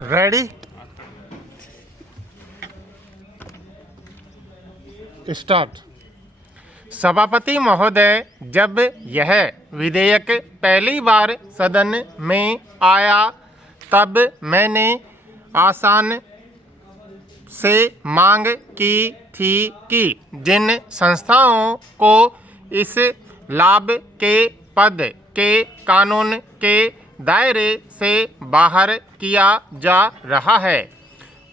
Ready start. सभापति महोदय, जब यह विधेयक पहली बार सदन में आया तब मैंने आसान से मांग की थी कि जिन संस्थाओं को इस लाभ के पद के कानून के दायरे से बाहर किया जा रहा है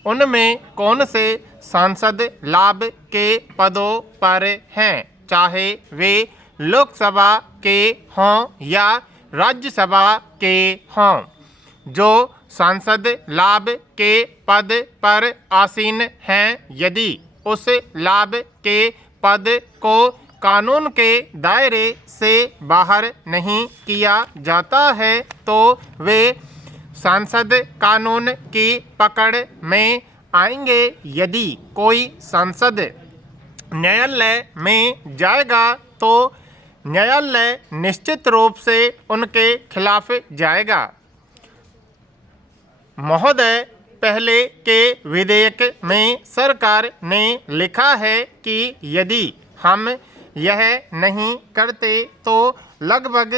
उनमें कौन से सांसद लाभ के पदों पर हैं, चाहे वे लोकसभा के हों या राज्यसभा के हों। जो सांसद लाभ के पद पर आसीन हैं, यदि उस लाभ के पद को कानून के दायरे से बाहर नहीं किया जाता है तो वे सांसद कानून की पकड़ में आएंगे। यदि कोई सांसद न्यायालय में जाएगा तो न्यायालय निश्चित रूप से उनके खिलाफ जाएगा। महोदय, पहले के विधेयक में सरकार ने लिखा है कि यदि हम यह नहीं करते तो लगभग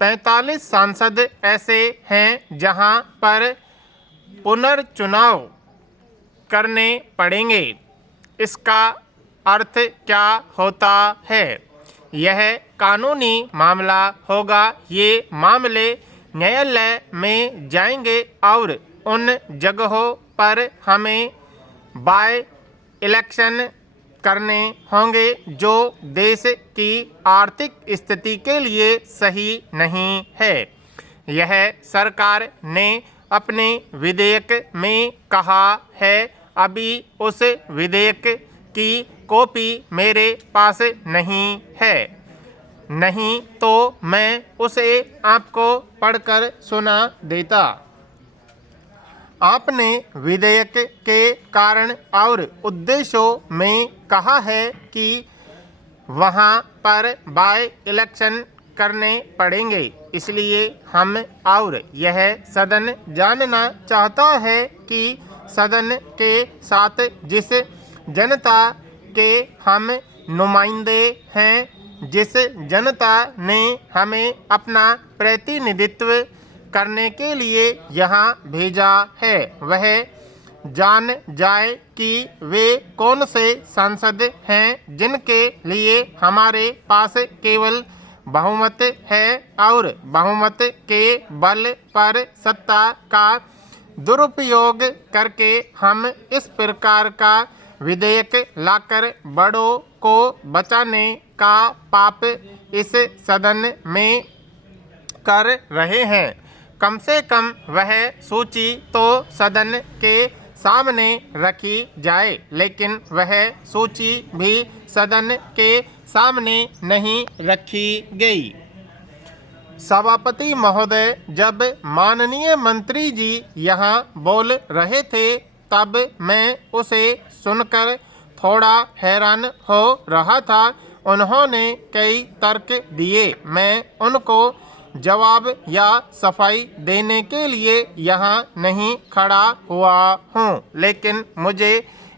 45 सांसद ऐसे हैं जहां पर पुनर्चुनाव करने पड़ेंगे। इसका अर्थ क्या होता है? यह कानूनी मामला होगा। ये मामले न्यायालय में जाएंगे और उन जगहों पर हमें बाय इलेक्शन करने होंगे जो देश की आर्थिक स्थिति के लिए सही नहीं है। यह सरकार ने अपने विधेयक में कहा है। अभी उस विधेयक की कॉपी मेरे पास नहीं है, नहीं तो मैं उसे आपको पढ़कर सुना देता। आपने विधेयक के कारण और उद्देश्यों में कहा है कि वहां पर बाय इलेक्शन करने पड़ेंगे, इसलिए हम और यह सदन जानना चाहता है कि सदन के साथ जिस जनता के हम नुमाइंदे हैं, जिस जनता ने हमें अपना प्रतिनिधित्व करने के लिए यहाँ भेजा है, वह जान जाए कि वे कौन से सांसद हैं जिनके लिए हमारे पास केवल बहुमत है और बहुमत के बल पर सत्ता का दुरुपयोग करके हम इस प्रकार का विधेयक लाकर बड़ों को बचाने का पाप इस सदन में कर रहे हैं। कम से कम वह सूची तो सदन के सामने रखी जाए, लेकिन वह सूची भी सदन के सामने नहीं रखी गई। सभापति महोदय, जब माननीय मंत्री जी यहाँ बोल रहे थे तब मैं उसे सुनकर थोड़ा हैरान हो रहा था। उन्होंने कई तर्क दिए। मैं उनको जवाब या सफाई देने के लिए यहाँ नहीं खड़ा हुआ हूँ, लेकिन मुझे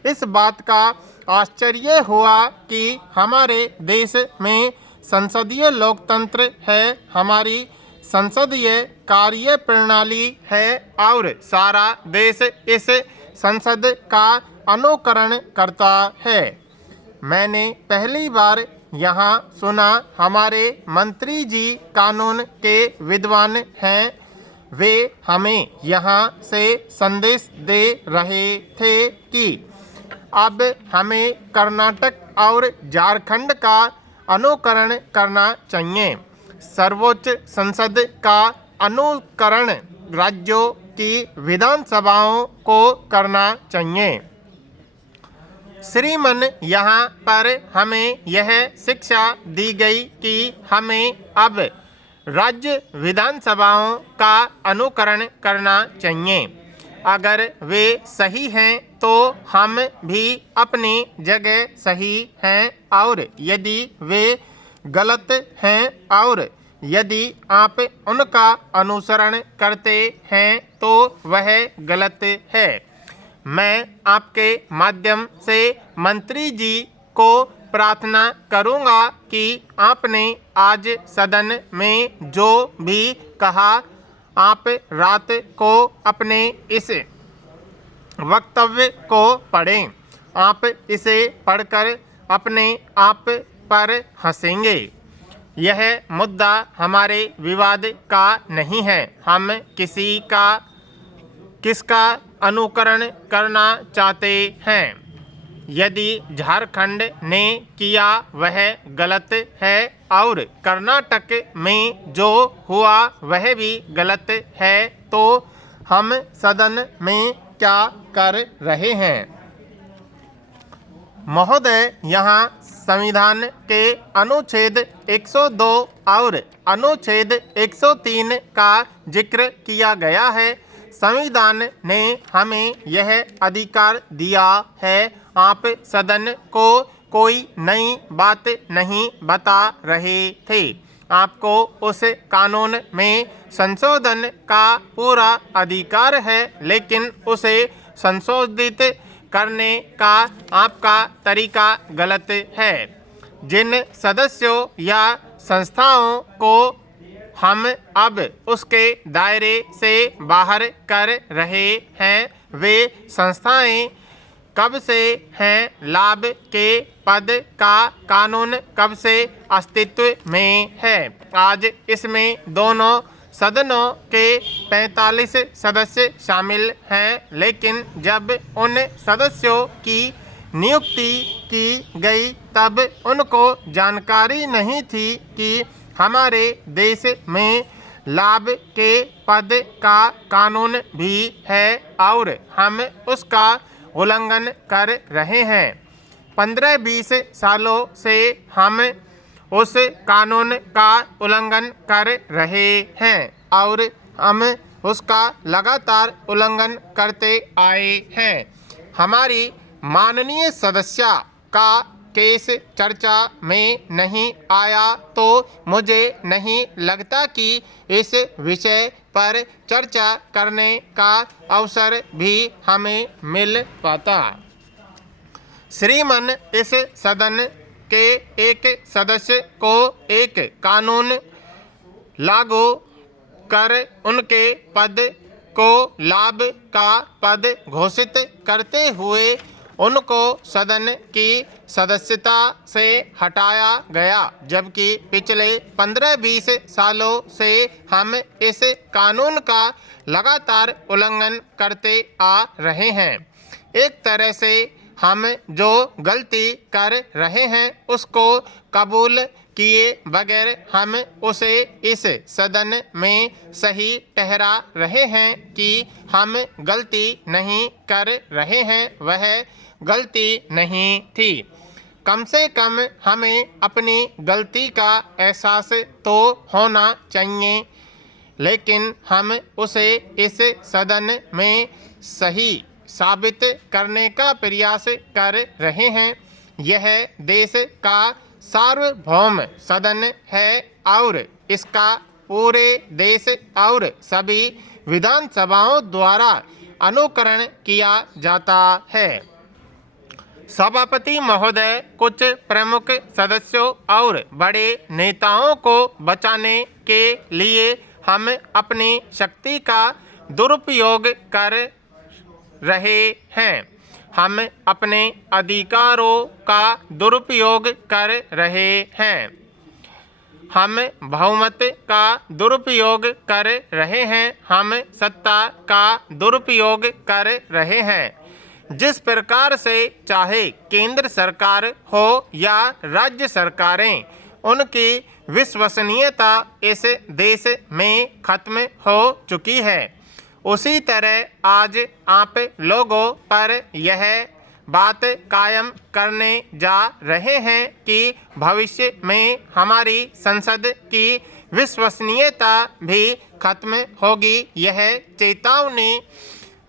इस बात का आश्चर्य हुआ कि हमारे देश में संसदीय लोकतंत्र है, हमारी संसदीय कार्य प्रणाली है और सारा देश इस संसद का अनुकरण करता है। मैंने पहली बार यहाँ सुना हमारे मंत्री जी कानून के विद्वान हैं। वे हमें यहाँ से संदेश दे रहे थे कि अब हमें कर्नाटक और झारखंड का अनुकरण करना चाहिए। सर्वोच्च संसद का अनुकरण राज्यों की विधानसभाओं को करना चाहिए। श्रीमन, यहाँ पर हमें यह शिक्षा दी गई कि हमें अब राज्य विधानसभाओं का अनुकरण करना चाहिए। अगर वे सही हैं तो हम भी अपनी जगह सही हैं, और यदि वे गलत हैं और यदि आप उनका अनुसरण करते हैं तो वह गलत है। मैं आपके माध्यम से मंत्री जी को प्रार्थना करूंगा कि आपने आज सदन में जो भी कहा, आप रात को अपने इस वक्तव्य को पढ़ें। आप इसे पढ़कर अपने आप पर हंसेंगे। यह मुद्दा हमारे विवाद का नहीं है। हम किसका अनुकरण करना चाहते हैं। यदि झारखंड ने किया वह गलत है और कर्नाटक में जो हुआ वह भी गलत है, तो हम सदन में क्या कर रहे हैं। महोदय, यहाँ संविधान के अनुच्छेद 102 और अनुच्छेद 103 का जिक्र किया गया है। संविधान ने हमें यह अधिकार दिया है। आप सदन को कोई नई बात नहीं बता रहे थे। आपको उस कानून में संशोधन का पूरा अधिकार है, लेकिन उसे संशोधित करने का आपका तरीका गलत है। जिन सदस्यों या संस्थाओं को हम अब उसके दायरे से बाहर कर रहे हैं, वे संस्थाएं कब से हैं। लाभ के पद का कानून कब से अस्तित्व में है। आज इसमें दोनों सदनों के 45 सदस्य शामिल हैं, लेकिन जब उन सदस्यों की नियुक्ति की गई तब उनको जानकारी नहीं थी कि हमारे देश में लाभ के पद का कानून भी है और हम उसका उल्लंघन कर रहे हैं। 15-20 सालों से हम उस कानून का उल्लंघन कर रहे हैं और हम उसका लगातार उल्लंघन करते आए हैं। हमारी माननीय सदस्य का केस चर्चा में नहीं आया तो मुझे नहीं लगता कि इस विषय पर चर्चा करने का अवसर भी हमें मिल पाता। श्रीमान, इस सदन के एक सदस्य को एक कानून लागू कर उनके पद को लाभ का पद घोषित करते हुए उनको सदन की सदस्यता से हटाया गया, जबकि पिछले 15-20 सालों से हम इस कानून का लगातार उल्लंघन करते आ रहे हैं। एक तरह से हम जो गलती कर रहे हैं उसको कबूल किए बगैर हम उसे इस सदन में सही ठहरा रहे हैं कि हम गलती नहीं कर रहे हैं, वह गलती नहीं थी। कम से कम हमें अपनी गलती का एहसास तो होना चाहिए, लेकिन हम उसे इस सदन में सही साबित करने का प्रयास कर रहे हैं। यह देश का सार्वभौम सदन है और इसका पूरे देश और सभी विधानसभाओं द्वारा अनुकरण किया जाता है। सभापति महोदय, कुछ प्रमुख सदस्यों और बड़े नेताओं को बचाने के लिए हम अपनी शक्ति का दुरुपयोग कर रहे हैं। हम अपने अधिकारों का दुरुपयोग कर रहे हैं। हम बहुमत का दुरुपयोग कर रहे हैं। हम सत्ता का दुरुपयोग कर रहे हैं। जिस प्रकार से चाहे केंद्र सरकार हो या राज्य सरकारें, उनकी विश्वसनीयता इस देश में खत्म हो चुकी है, उसी तरह आज आप लोगों पर यह बात कायम करने जा रहे हैं कि भविष्य में हमारी संसद की विश्वसनीयता भी खत्म होगी। यह चेतावनी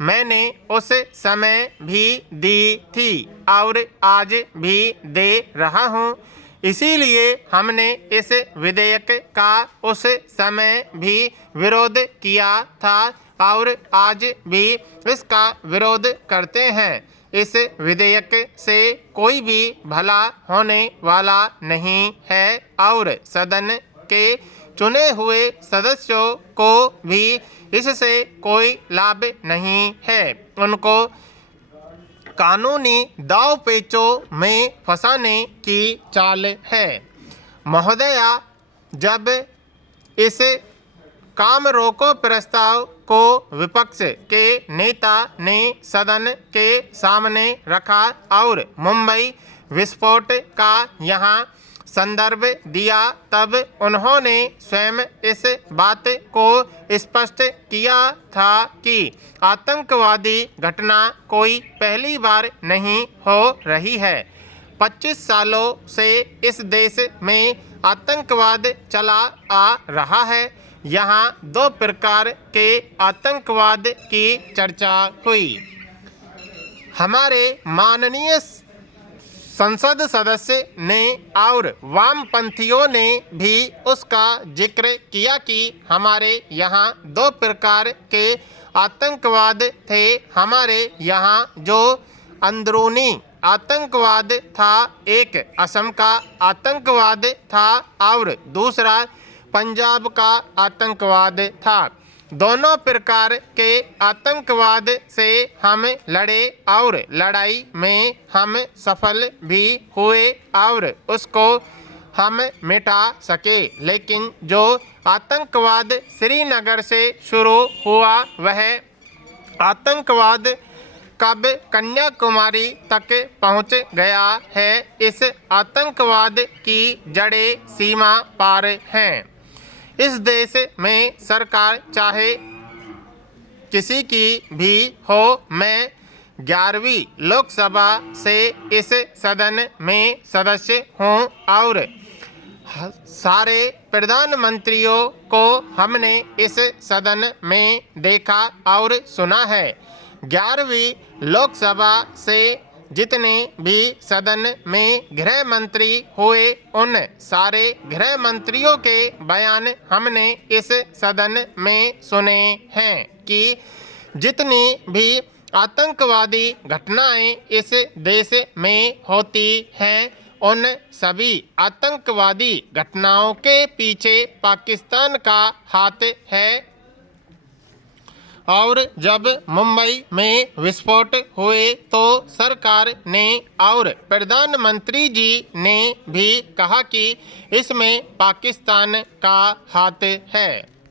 मैंने उस समय भी दी थी और आज भी दे रहा हूँ। इसीलिए हमने इस विधेयक का उस समय भी विरोध किया था और आज भी इसका विरोध करते हैं। इस विधेयक से कोई भी भला होने वाला नहीं है और सदन के चुने हुए सदस्यों को भी इससे कोई लाभ नहीं है। उनको कानूनी दाव पेचों में फंसाने की चाल है। महोदया, जब इस काम रोको प्रस्ताव को विपक्ष के नेता ने सदन के सामने रखा और मुंबई विस्फोट का यहाँ संदर्भ दिया, तब उन्होंने स्वयं इस बात को स्पष्ट किया था कि आतंकवादी घटना कोई पहली बार नहीं हो रही है। 25 सालों से इस देश में आतंकवाद चला आ रहा है। यहाँ 2 प्रकार के आतंकवाद की चर्चा हुई। हमारे माननीय संसद सदस्य ने और वामपंथियों ने भी उसका जिक्र किया कि हमारे यहाँ 2 प्रकार के आतंकवाद थे। हमारे यहाँ जो अंदरूनी आतंकवाद था, एक असम का आतंकवाद था और दूसरा पंजाब का आतंकवाद था। दोनों प्रकार के आतंकवाद से हम लड़े और लड़ाई में हम सफल भी हुए और उसको हम मिटा सके। लेकिन जो आतंकवाद श्रीनगर से शुरू हुआ, वह आतंकवाद कब कन्याकुमारी तक पहुंच गया है। इस आतंकवाद की जड़ें सीमा पार हैं। इस देश में सरकार चाहे किसी की भी हो, मैं 11वीं लोकसभा से इस सदन में सदस्य हूँ और सारे प्रधानमंत्रियों को हमने इस सदन में देखा और सुना है। 11वीं लोकसभा से जितने भी सदन में गृह मंत्री हुए, उन सारे गृह मंत्रियों के बयान हमने इस सदन में सुने हैं कि जितनी भी आतंकवादी घटनाएं इस देश में होती हैं, उन सभी आतंकवादी घटनाओं के पीछे पाकिस्तान का हाथ है। और जब मुंबई में विस्फोट हुए तो सरकार ने और प्रधानमंत्री जी ने भी कहा कि इसमें पाकिस्तान का हाथ है।